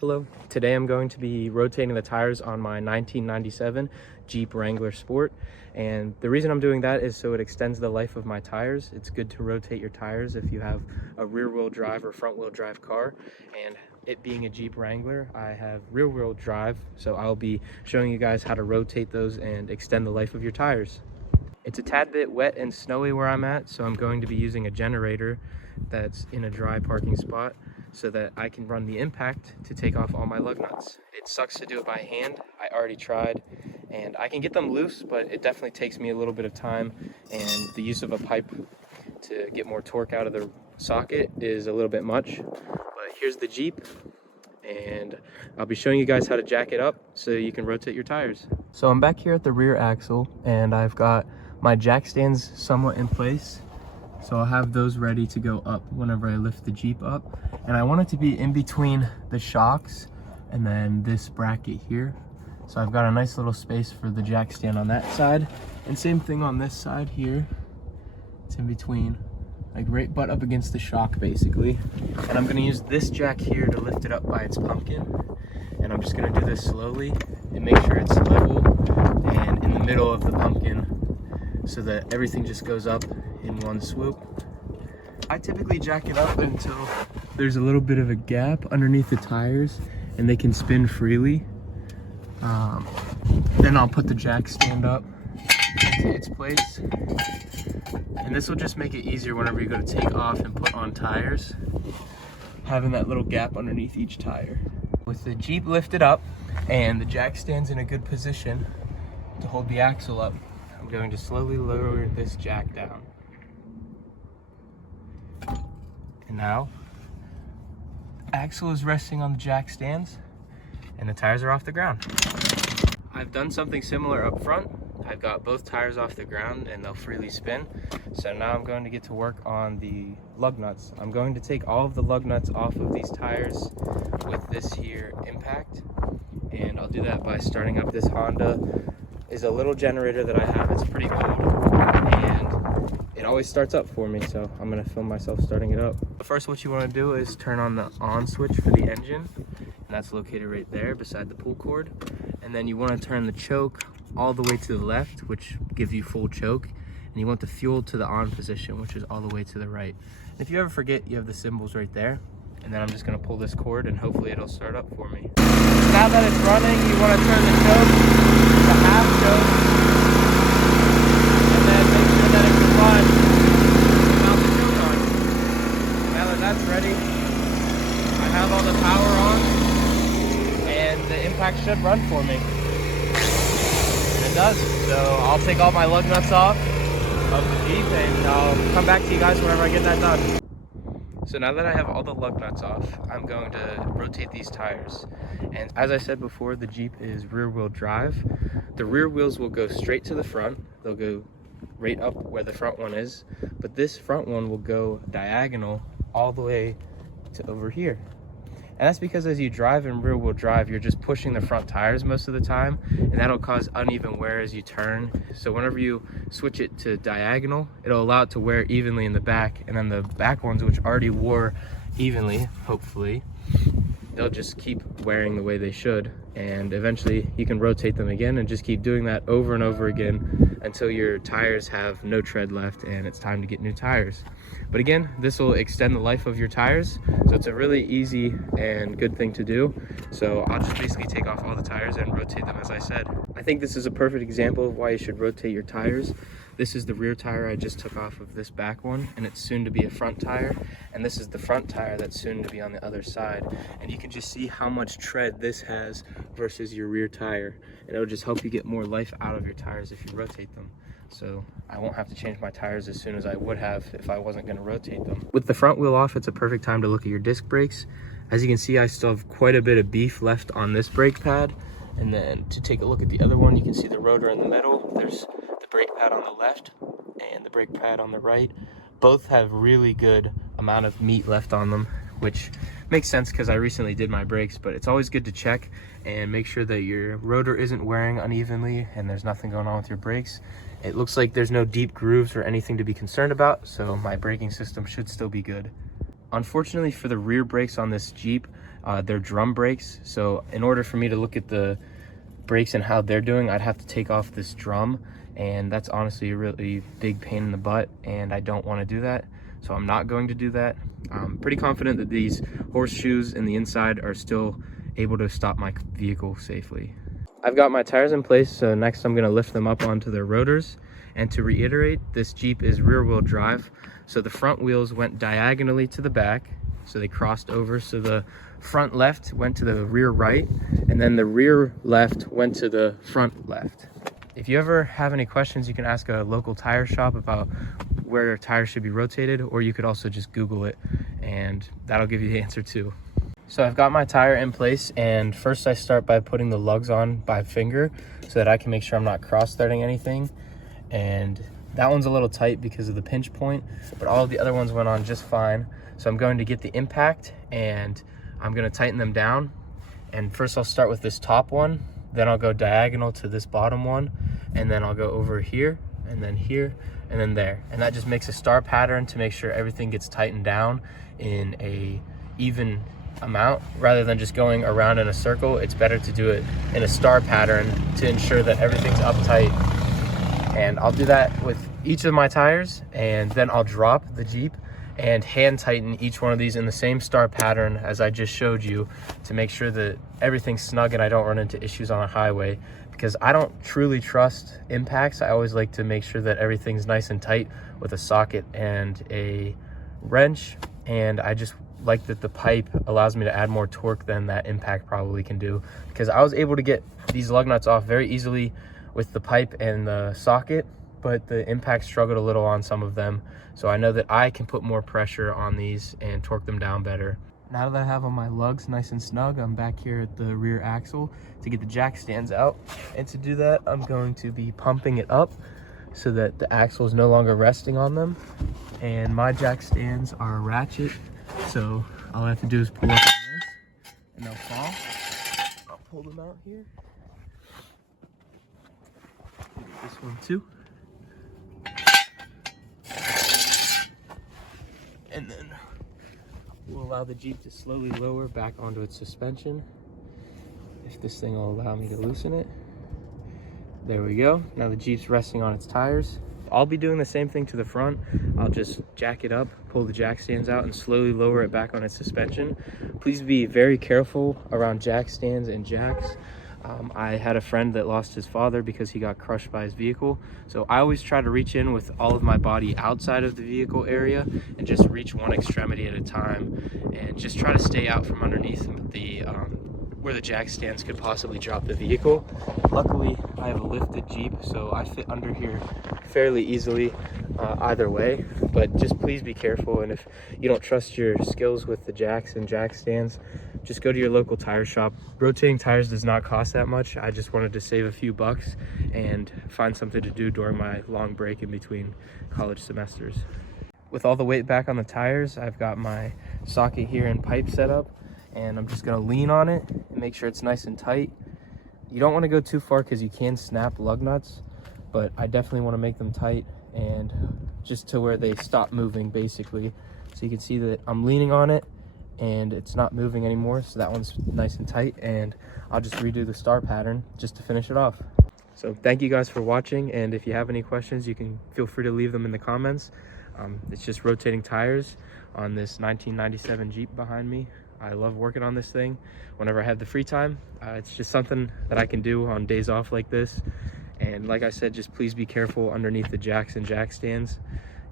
Hello, today I'm going to be rotating the tires on my 1997 Jeep Wrangler Sport, and the reason I'm doing that is so it extends the life of my tires. It's good to rotate your tires if you have a rear-wheel drive or front-wheel drive car, and it being a Jeep Wrangler, I have rear-wheel drive, so I'll be showing you guys how to rotate those and extend the life of your tires. It's a tad bit wet and snowy where I'm at, so I'm going to be using a generator that's in a dry parking spot so that I can run the impact to take off all my lug nuts. It sucks to do it by hand. I already tried, and I can get them loose, but it definitely takes me a little bit of time, and the use of a pipe to get more torque out of the socket is a little bit much. But here's the Jeep, and I'll be showing you guys how to jack it up so you can rotate your tires. So I'm back here at the rear axle, and I've got my jack stands somewhat in place, so I'll have those ready to go up whenever I lift the Jeep up. And I want it to be in between the shocks and then this bracket here, so I've got a nice little space for the jack stand on that side, and same thing on this side here. It's in between, like right butt up against the shock basically. And I'm going to use this jack here to lift it up by its pumpkin, and I'm just going to do this slowly and make sure it's level and in the middle of the pumpkin so that everything just goes up in one swoop. I typically jack it up until there's a little bit of a gap underneath the tires and they can spin freely. Then I'll put the jack stand up into its place, and this will just make it easier whenever you go to take off and put on tires, having that little gap underneath each tire. With the Jeep lifted up and the jack stands in a good position to hold the axle up, I'm going to slowly lower this jack down. And now, the axle is resting on the jack stands and the tires are off the ground. I've done something similar up front. I've got both tires off the ground and they'll freely spin. So now I'm going to get to work on the lug nuts. I'm going to take all of the lug nuts off of these tires with this here impact. And I'll do that by starting up this Honda. Is a little generator that I have. It's pretty old and it always starts up for me, so I'm gonna film myself starting it up. First, what you want to do is turn on the on switch for the engine, and that's located right there beside the pull cord. And then you want to turn the choke all the way to the left, which gives you full choke, and you want the fuel to the on position, which is all the way to the right. And if you ever forget, you have the symbols right there. And then I'm just gonna pull this cord and hopefully it'll start up for me. Now that it's running, you want to turn the choke to half choke, and then make sure that it can run without the choke on. Now that that's ready, I have all the power on, and the impact should run for me. And it does. So I'll take all my lug nuts off of the Jeep, and I'll come back to you guys whenever I get that done. So now that I have all the lug nuts off, I'm going to rotate these tires. And as I said before, the Jeep is rear-wheel drive. The rear wheels will go straight to the front. They'll go right up where the front one is. But this front one will go diagonal all the way to over here. And that's because as you drive in rear-wheel drive, you're just pushing the front tires most of the time, and that'll cause uneven wear as you turn. So whenever you switch it to diagonal, it'll allow it to wear evenly in the back, and then the back ones, which already wore evenly, hopefully, they'll just keep wearing the way they should, and eventually you can rotate them again and just keep doing that over and over again until your tires have no tread left and it's time to get new tires. But again, this will extend the life of your tires, so it's a really easy and good thing to do. So I'll just basically take off all the tires and rotate them as I said. I think this is a perfect example of why you should rotate your tires. This is the rear tire I just took off of this back one, and it's soon to be a front tire. And this is the front tire that's soon to be on the other side. And you can just see how much tread this has versus your rear tire. And it'll just help you get more life out of your tires if you rotate them. So I won't have to change my tires as soon as I would have if I wasn't going to rotate them. With the front wheel off, it's a perfect time to look at your disc brakes. As you can see, I still have quite a bit of beef left on this brake pad. And then to take a look at the other one, you can see the rotor in the middle. There's the brake pad on the left and the brake pad on the right. Both have really good amount of meat left on them, which makes sense because I recently did my brakes, but it's always good to check and make sure that your rotor isn't wearing unevenly and there's nothing going on with your brakes. It looks like there's no deep grooves or anything to be concerned about, so my braking system should still be good. Unfortunately for the rear brakes on this Jeep, they're drum brakes. So in order for me to look at the brakes and how they're doing, I'd have to take off this drum, and that's honestly a really big pain in the butt, and I don't want to do that. So I'm not going to do that. I'm pretty confident that these horseshoes in the inside are still able to stop my vehicle safely. I've got my tires in place, so next I'm going to lift them up onto their rotors. And to reiterate, this Jeep is rear-wheel drive, so the front wheels went diagonally to the back, so they crossed over. So the front left went to the rear right, and then the rear left went to the front left. If you ever have any questions, you can ask a local tire shop about where tires should be rotated, or you could also just Google it, and that'll give you the answer too. So I've got my tire in place, and first I start by putting the lugs on by finger so that I can make sure I'm not cross-threading anything. And that one's a little tight because of the pinch point, but all of the other ones went on just fine. So I'm going to get the impact and I'm going to tighten them down. And first I'll start with this top one, then I'll go diagonal to this bottom one, and then I'll go over here, and then here, and then there. And that just makes a star pattern to make sure everything gets tightened down in a even amount rather than just going around in a circle. It's better to do it in a star pattern to ensure that everything's uptight. And I'll do that with each of my tires, and then I'll drop the Jeep and hand tighten each one of these in the same star pattern as I just showed you to make sure that everything's snug and I don't run into issues on a highway, because I don't truly trust impacts. I always like to make sure that everything's nice and tight with a socket and a wrench, and I just like that the pipe allows me to add more torque than that impact probably can do, because I was able to get these lug nuts off very easily with the pipe and the socket, but the impact struggled a little on some of them. So I know that I can put more pressure on these and torque them down better. Now that I have all my lugs nice and snug, I'm back here at the rear axle to get the jack stands out. And to do that, I'm going to be pumping it up so that the axle is no longer resting on them. And my jack stands are ratchet, so all I have to do is pull up on this and they'll fall. I'll pull them out here. This one too. And then we'll allow the Jeep to slowly lower back onto its suspension. If this thing will allow me to loosen it. There we go. Now the Jeep's resting on its tires. I'll be doing the same thing to the front. I'll just jack it up, pull the jack stands out, and slowly lower it back on its suspension. Please be very careful around jack stands and jacks. I had a friend that lost his father because he got crushed by his vehicle. So I always try to reach in with all of my body outside of the vehicle area and just reach one extremity at a time and just try to stay out from underneath the where the jack stands could possibly drop the vehicle. Luckily, I have a lifted Jeep, so I fit under here fairly easily either way, but just please be careful. And if you don't trust your skills with the jacks and jack stands, just go to your local tire shop. Rotating tires does not cost that much. I just wanted to save a few bucks and find something to do during my long break in between college semesters. With all the weight back on the tires, I've got my socket here and pipe set up, and I'm just gonna lean on it and make sure it's nice and tight. You don't want to go too far because you can snap lug nuts, but I definitely want to make them tight and just to where they stop moving basically. So you can see that I'm leaning on it and it's not moving anymore, so that one's nice and tight, and I'll just redo the star pattern just to finish it off. So thank you guys for watching, and if you have any questions, you can feel free to leave them in the comments. It's just rotating tires on this 1997 Jeep behind me. I love working on this thing whenever I have the free time. It's just something that I can do on days off like this. And like I said, just please be careful underneath the jacks and jack stands.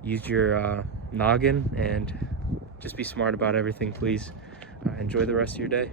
Use your noggin and just be smart about everything, please. Enjoy the rest of your day.